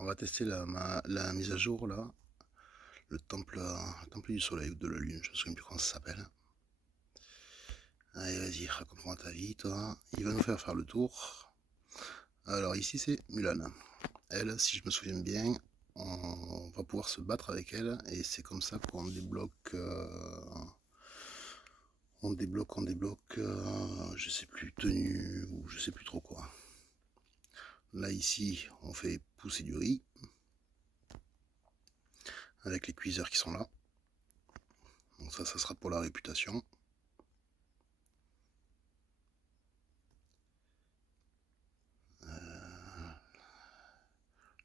on va tester la mise à jour là, le temple du soleil ou de la lune, je ne me souviens plus comment ça s'appelle. Allez, vas-y, raconte-moi ta vie, toi. Il va nous faire le tour. Alors ici c'est Mulan. Elle, si je me souviens bien, on va pouvoir se battre avec elle et c'est comme ça qu'on débloque, je sais plus, tenue ou je sais plus trop quoi. Là ici, on fait pousser du riz avec les cuiseurs qui sont là. Donc ça sera pour la réputation.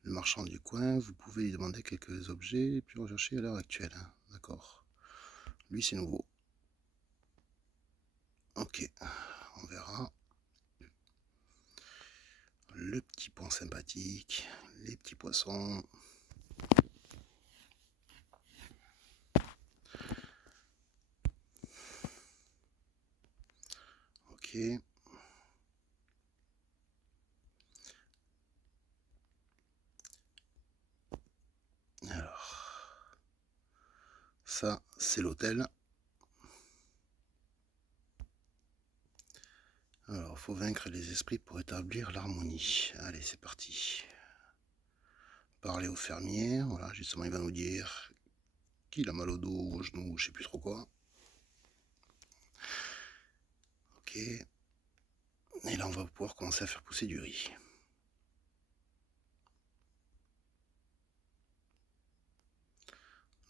Le marchand du coin, vous pouvez lui demander quelques objets plus recherchés à l'heure actuelle. D'accord. Lui, c'est nouveau. Ok, on verra. Le petit pont sympathique, les petits poissons. Ok. Alors, ça, c'est l'hôtel. Alors, faut vaincre les esprits pour établir l'harmonie. Allez, c'est parti. Parler au fermier. Voilà, justement, il va nous dire qu'il a mal au dos, au genou, je sais plus trop quoi. Ok. Et là, on va pouvoir commencer à faire pousser du riz.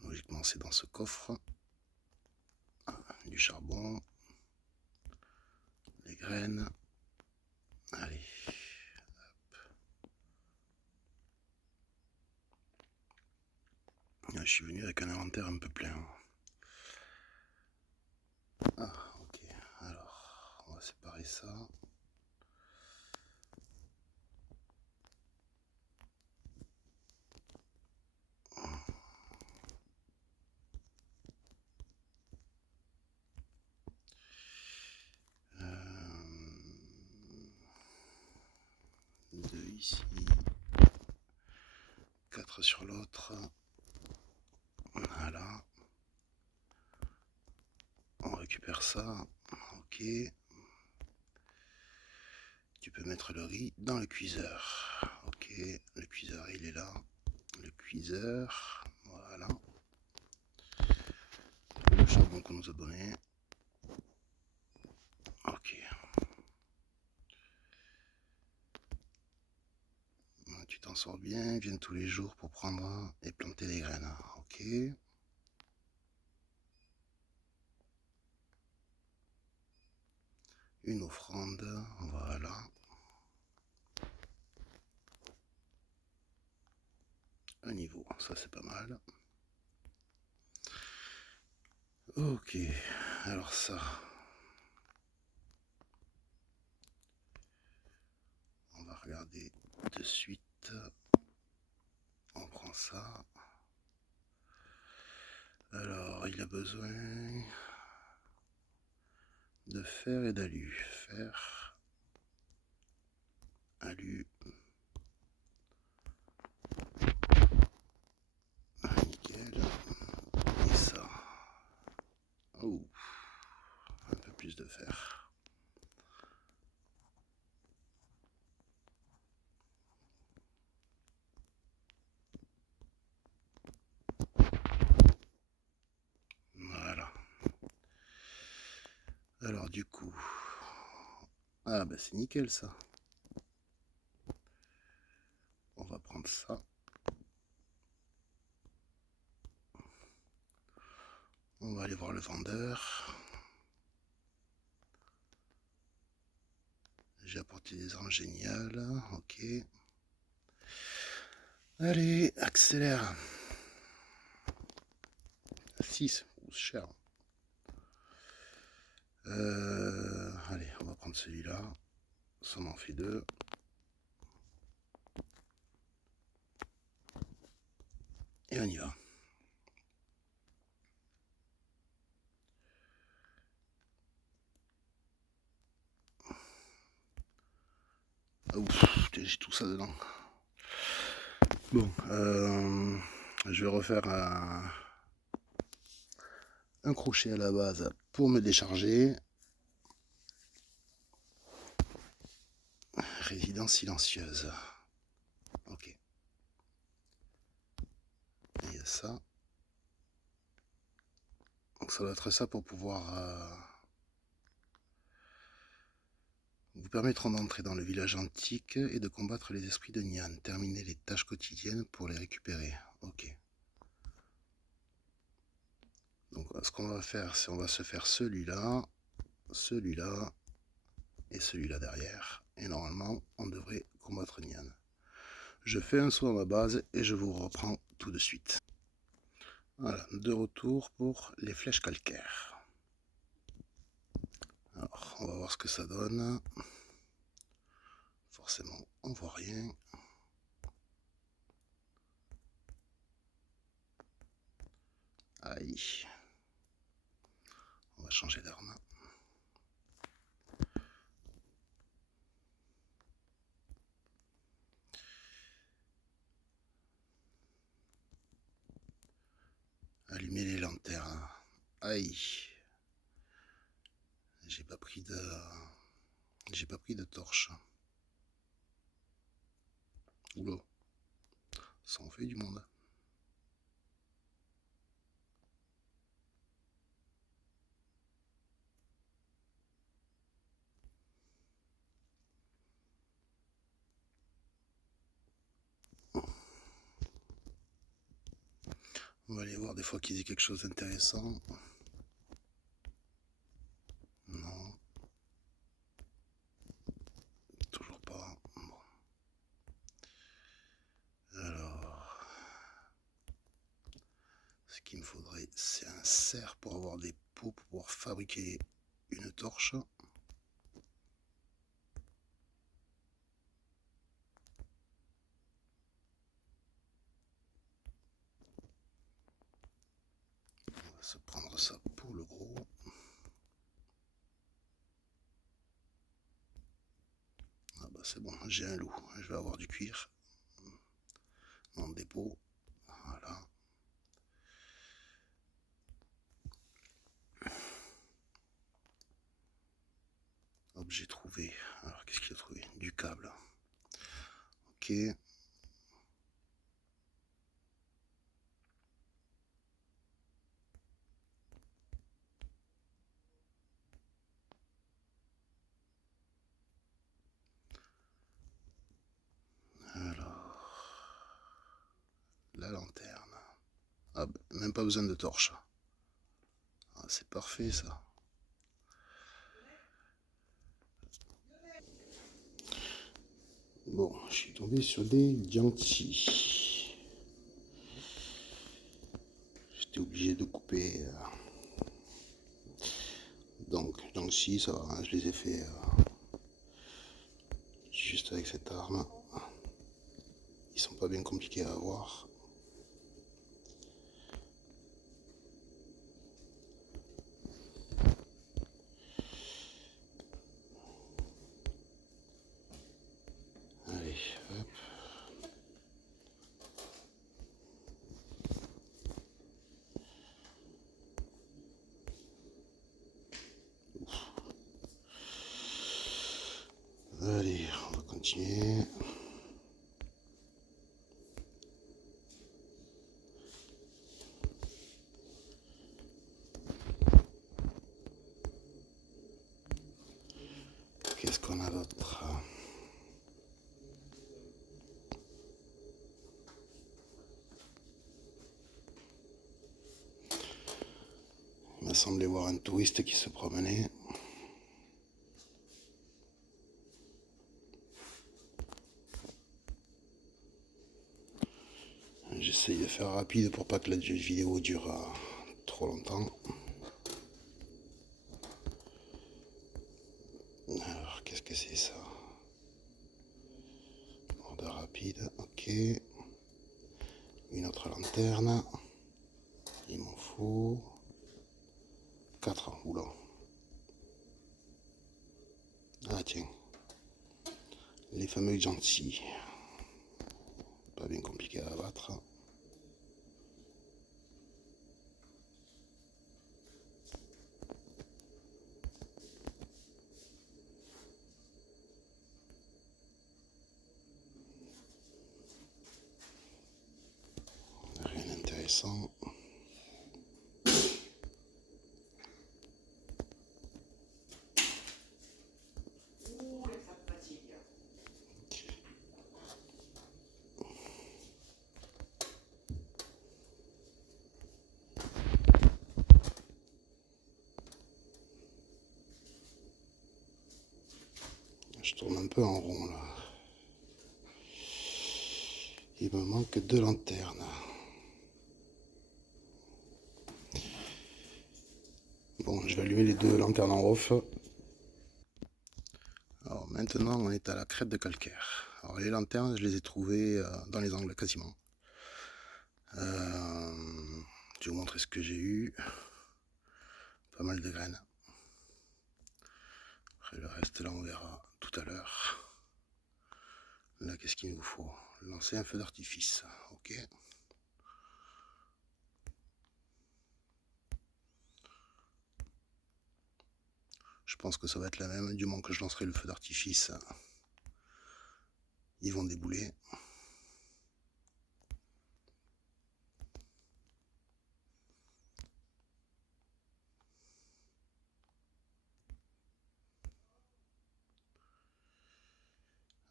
Logiquement, c'est dans ce coffre. Du charbon. Les graines. Allez. Je suis venu avec un inventaire un peu plein. Ah, ok. Alors, on va séparer ça. Deux ici. 4 sur l'autre. Voilà. On récupère ça. Ok. Tu peux mettre le riz dans le cuiseur. Ok. Le cuiseur, il est là. Le cuiseur. Voilà. Le charbon qu'on nous a donné. Ok. Tu t'en sors bien. Ils viennent tous les jours pour prendre et planter des graines. Ok. Une offrande. Voilà. Un niveau. Ça, c'est pas mal. Ok. Alors ça. On va regarder de suite. On prend ça. Alors, il a besoin de fer et d'alu. Fer, alu. Nickel. Et ça. Oh, un peu plus de fer. Voilà. Alors du coup, ah bah c'est nickel ça. On va prendre ça. On va aller voir le vendeur. J'ai apporté des armes géniales. Ok. Allez, accélère. 6, c'est cher. Allez, on va prendre celui-là. Ça m'en fait 2. Et on y va. Ouf, j'ai tout ça dedans. Bon, je vais refaire un crochet à la base pour me décharger. Résidence silencieuse. Ok. Et il y a ça. Donc ça doit être ça pour pouvoir vous permettre d'entrer dans le village antique et de combattre les esprits de Nian. Terminer les tâches quotidiennes pour les récupérer. Ok. Donc ce qu'on va faire, c'est on va se faire celui-là, celui-là et celui-là derrière. Et normalement, on devrait combattre Nian. Je fais un saut à ma base et je vous reprends tout de suite. Voilà, de retour pour les flèches calcaires. Alors, on va voir ce que ça donne. Forcément, on voit rien. Aïe. On va changer d'arme. Allumer les lanternes. Aïe. J'ai pas pris de torche. Oula. Ça en fait du monde. On va aller voir des fois qu'ils aient quelque chose d'intéressant. Non. Toujours pas. Bon. Alors. Ce qu'il me faudrait, c'est un cerf pour avoir des pots pour pouvoir fabriquer une torche. On va se prendre ça pour le gros. Ah bah c'est bon, j'ai un loup. Je vais avoir du cuir dans le dépôt. Voilà. Hop, j'ai trouvé. Alors qu'est-ce qu'il a trouvé? Du câble. Ok. Alors, la lanterne. Ah, bah, même pas besoin de torche. Ah, c'est parfait ça. Bon, je suis tombé sur des Jiangxi. J'étais obligé de couper. Donc, Jiangxi, ça va, hein, je les ai fait juste avec cette arme. Ils sont pas bien compliqués à avoir. Allez, hop. Allez, on va continuer. Qu'est-ce qu'on a d'autre? Il m'a semblé voir un touriste qui se promenait. J'essaye de faire rapide pour pas que la vidéo dure trop longtemps. Alors, qu'est-ce que c'est ça? Ordre rapide, ok. Une autre lanterne. Il m'en faut 4. Oula. Ah tiens. Les fameux gentils. Pas bien compliqué à sens. Je tourne un peu en rond là. Il me manque 2 lanternes. Bon, je vais allumer les 2 lanternes en off. Alors maintenant, on est à la crête de calcaire. Alors les lanternes, je les ai trouvées dans les angles quasiment. Je vais vous montrer ce que j'ai eu. Pas mal de graines. Après le reste, là, on verra tout à l'heure. Là, qu'est-ce qu'il nous faut? Lancer un feu d'artifice. Ok. Je pense que ça va être la même. Du moment que je lancerai le feu d'artifice, ils vont débouler.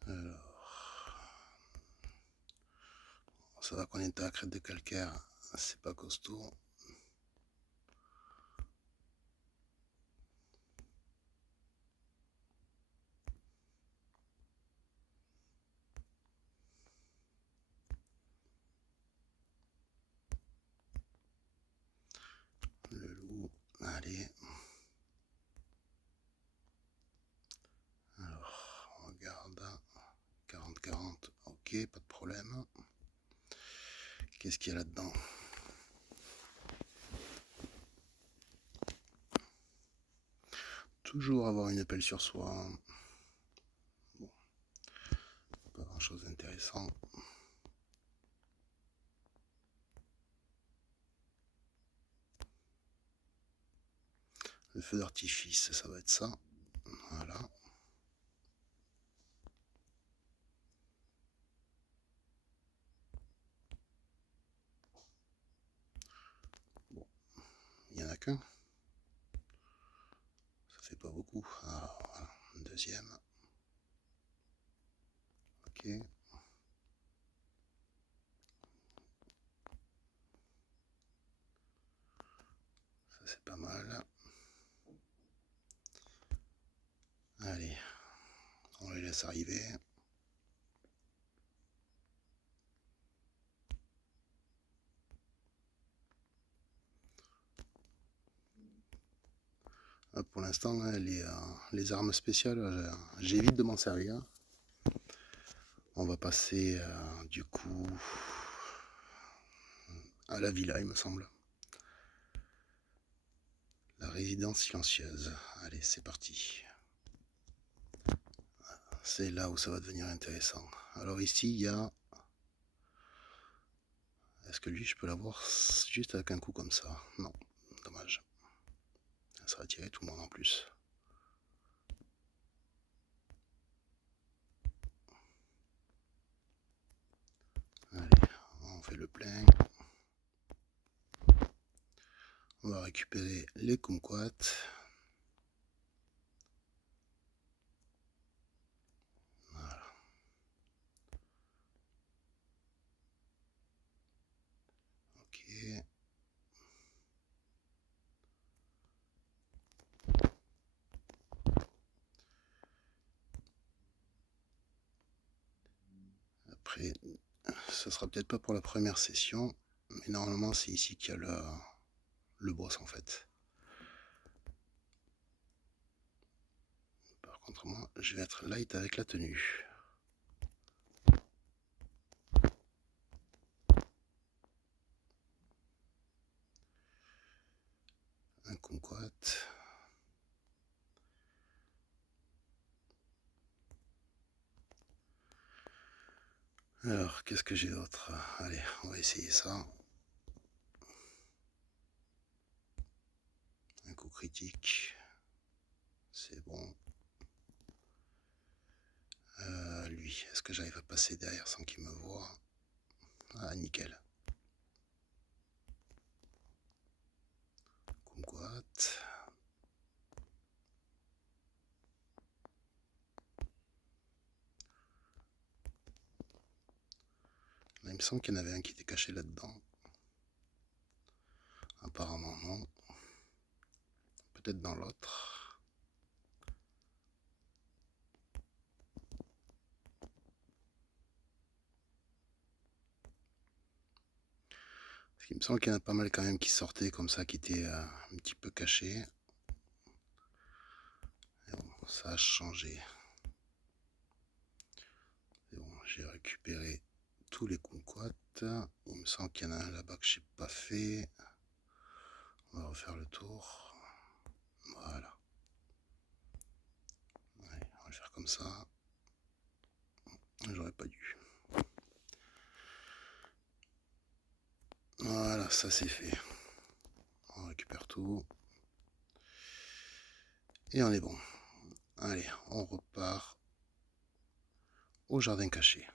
Alors, ça va qu'on est à la crête de calcaire. C'est pas costaud. Le loup, allez. Alors, on regarde. 40-40, ok, pas de problème. Qu'est-ce qu'il y a là-dedans? Toujours avoir une pelle sur soi. Bon, pas grand-chose d'intéressant. Le feu d'artifice, ça va être ça. Voilà. Bon, il n'y en a qu'un. Ça fait pas beaucoup. Alors, voilà, un deuxième. Ok. Ça c'est pas mal. Allez, on les laisse arriver. Pour l'instant, les armes spéciales, j'évite de m'en servir. On va passer du coup à la villa, il me semble. La résidence silencieuse. Allez, c'est parti. C'est là où ça va devenir intéressant. Alors ici, il y a... Est-ce que lui, je peux l'avoir juste avec un coup comme ça? Non, dommage. Ça va attirer tout le monde en plus. Allez, on fait le plein. On va récupérer les kumquats. Voilà. Ok. Après, ce sera peut-être pas pour la première session, mais normalement c'est ici qu'il y a le boss en fait. Par contre, moi, je vais être light avec la tenue. Un kumquat. Alors, qu'est-ce que j'ai d'autre? Allez, on va essayer ça. Un coup critique. C'est bon. Lui, est-ce que j'arrive à passer derrière sans qu'il me voie? Ah, nickel. kumquat. Là, il me semble qu'il y en avait un qui était caché là-dedans. Apparemment non. Peut-être dans l'autre. Parce qu'il me semble qu'il y en a pas mal quand même qui sortaient comme ça, qui étaient un petit peu cachés. Et bon, ça a changé. Et bon, j'ai récupéré tous les kumquats. Il me semble qu'il y en a un là-bas que j'ai pas fait. On va refaire le tour. Voilà. Allez, on va le faire comme ça. J'aurais pas dû. Voilà, ça c'est fait. On récupère tout. Et on est bon. Allez, on repart au jardin caché.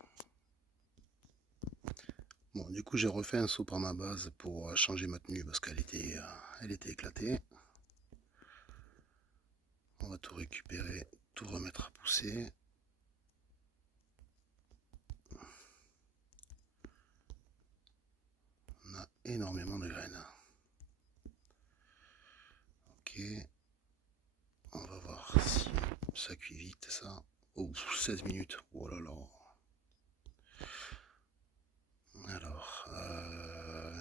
Bon, du coup, j'ai refait un saut par ma base pour changer ma tenue parce qu'elle était, elle était éclatée. On va tout récupérer, tout remettre à pousser. On a énormément de graines. Ok. On va voir si ça cuit vite, ça. Oh, 16 minutes. Oh là là. Alors,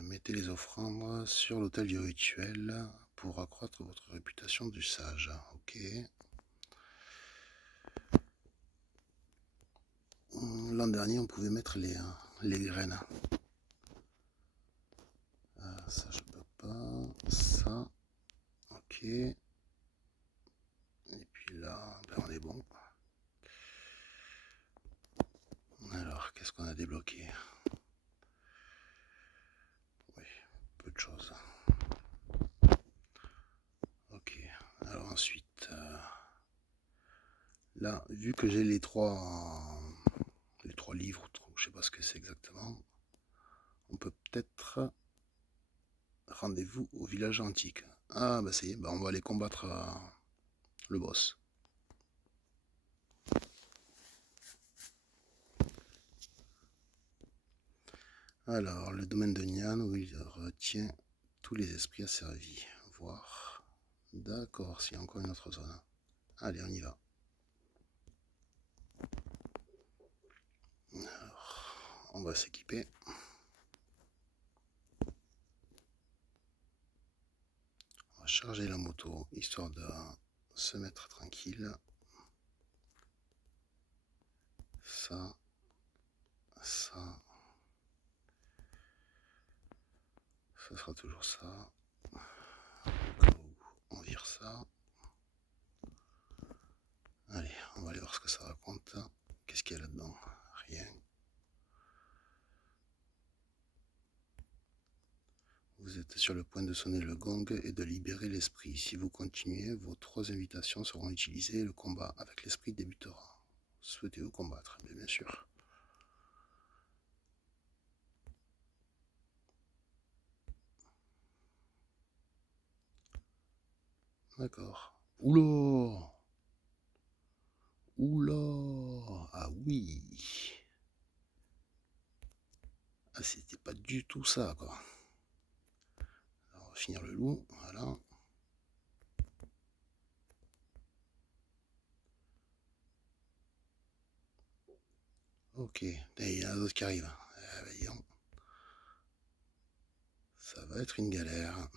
mettez les offrandes sur l'autel du rituel pour accroître votre réputation du sage. Ok. L'an dernier, on pouvait mettre les graines. Ça, je peux pas. Ça. Ok. Et puis là, ben, on est bon. Alors, qu'est-ce qu'on a débloqué? Oui, peu de choses. Ok. Alors ensuite, là, vu que j'ai les trois livres, je sais pas ce que c'est exactement, on peut peut-être rendez-vous au village antique. Ah bah ça y est, bah on va aller combattre le boss. Alors, le domaine de Nian où il retient tous les esprits asservis. Voir. D'accord, s'il y a encore une autre zone. Allez, on y va. Alors, on va s'équiper. On va charger la moto, histoire de se mettre tranquille. Ça. Ça. Ce sera toujours ça. On vire ça. Allez, on va aller voir ce que ça raconte. Qu'est-ce qu'il y a là-dedans? Rien. Vous êtes sur le point de sonner le gong et de libérer l'esprit. Si vous continuez, vos 3 invitations seront utilisées et le combat avec l'esprit débutera. Souhaitez-vous combattre? Bien sûr. D'accord. Oula! Oula! Ah oui! Ah, c'était pas du tout ça, quoi. Alors, on va finir le loup, voilà. Ok, il y en a d'autres qui arrivent. Ah, bah, dis donc. Ça va être une galère.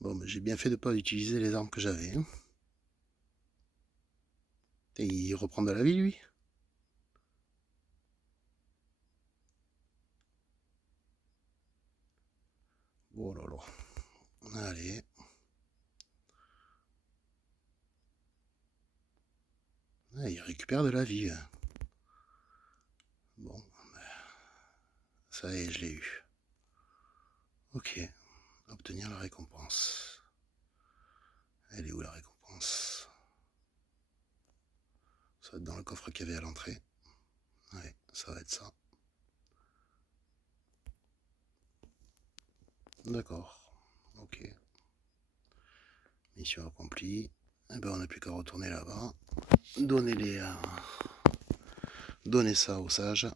Bon, mais j'ai bien fait de pas utiliser les armes que j'avais. Hein. Et il reprend de la vie, lui? Oh là là. Allez. Ah, il récupère de la vie. Hein. Bon, ça y est, je l'ai eu. Ok. Obtenir la récompense. Elle est où la récompense? Ça va être dans le coffre qu'il y avait à l'entrée. Ouais, ça va être ça. D'accord. Ok. Ok. Mission accomplie. Et ben on n'a plus qu'à retourner là-bas. Donner ça au sage.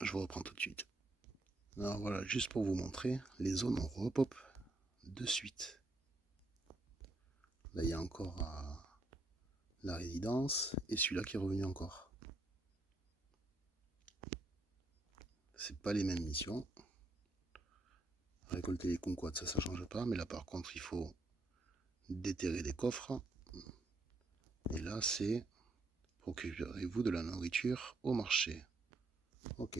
Je vous reprends tout de suite. Alors voilà, juste pour vous montrer, les zones on repop de suite. Là il y a encore la résidence et celui-là qui est revenu encore. C'est pas les mêmes missions. Récolter les kumquats, ça change pas, mais là par contre il faut déterrer des coffres. Et là c'est procurez-vous de la nourriture au marché. Ok.